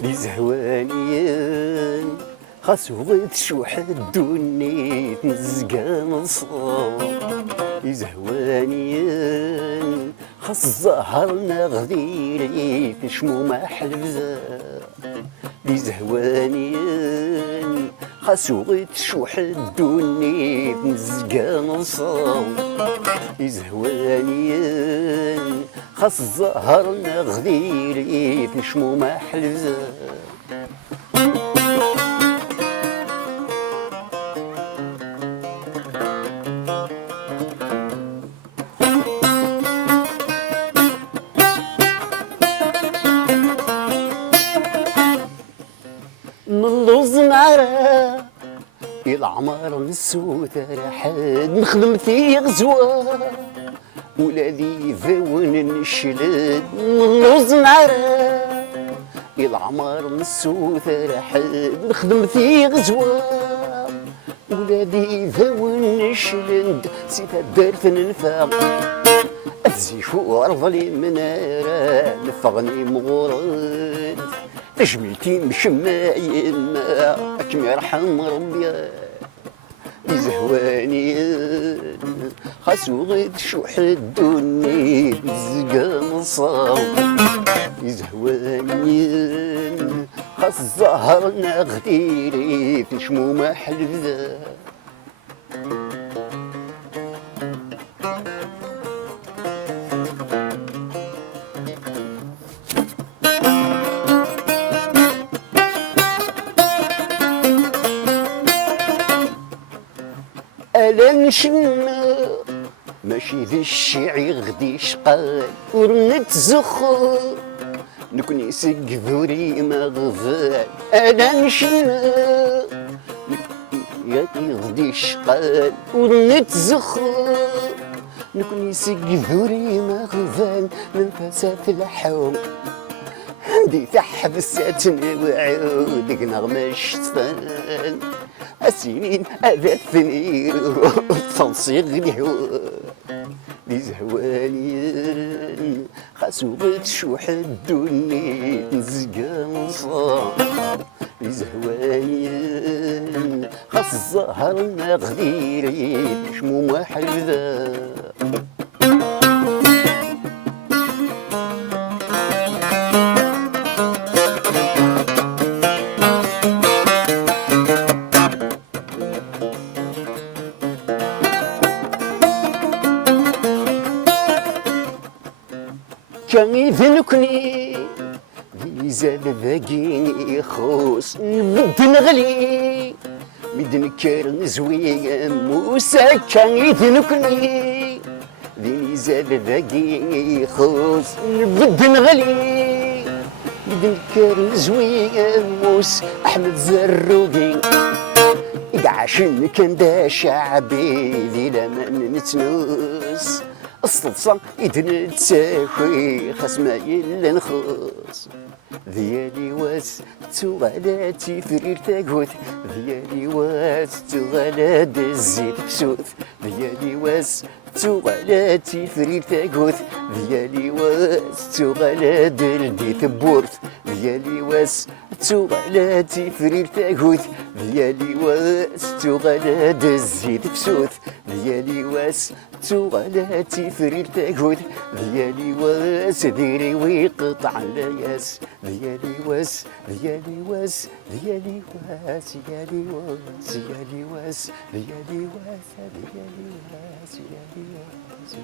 لي زهوانيا خاص بغيت شوح الدنيا تنزقا نصاب لي زهوانيا خاص الزهر غديري في شمومة حلفزة لي زهوانيا خاص بغيت شوح الدنيا تنزقا نصاب لي زهوانيا خاص الزهر غديري في شمومة حلفزة من لوز معرا العمر من السوثة راحد نخدم في غزوة ولادي ذون الشلد من لوز معرا العمر من السوثة راحد نخدم في غزوة ولادي ذون الشلد سيفا دارت ننفع أفزيش وأرض لي منارة نفغني مغرد تجميلتي مشمايم أكم يرحم ربي زهواني خاصو غيد شوح الدنيا زقا نصاب زهواني خاص الزهر نغديري في شمومة حلفزة ألا نشنا ماشي ذي الشيعي غدي شقال ورنت زخر نكوني سقذوري مغفال ألا نشنا ياكي غدي شقال ورنت زخر نكوني سقذوري مغفال من فساد الحوم عندي تحبساتني وعودك نغمة شطان السنين أذثني وتنصيغ الهوى لي زهواني خاصو بتشوح الدنيا نزقا نصاب لي زهواني خاص الزهر نغديري شمومة حلفة كان يذنكني زاد ذاقيني خوص نبد نغلي مدنكر نزوي موسى كان يذنكني ذيني زاد ذاقيني خوص نبد نغلي مدنكر نزوي موس أحمد زروقي إدعاشن كان دا شعبي ذي لما نتنوس الصلصة إذن تساخي خسما يلا نخص ذيالي واس تغالاتي فرير تاقوت ذيالي واس تغالات الزيت بسوت ذيالي واس تغالاتي فرير تاقوت ذيالي واس تغالات الديت بورت ذيالي واس تغلى تفرير تاكوت ديالي واس تغلى دزيد بسوث ديالي واس تغلى تفرير تاكوت ديالي واس ديري ويقطع الياس ديالي واس ديالي واس ديالي واس ديالي واس ديالي واس ديالي واس ديالي واس ديالي واس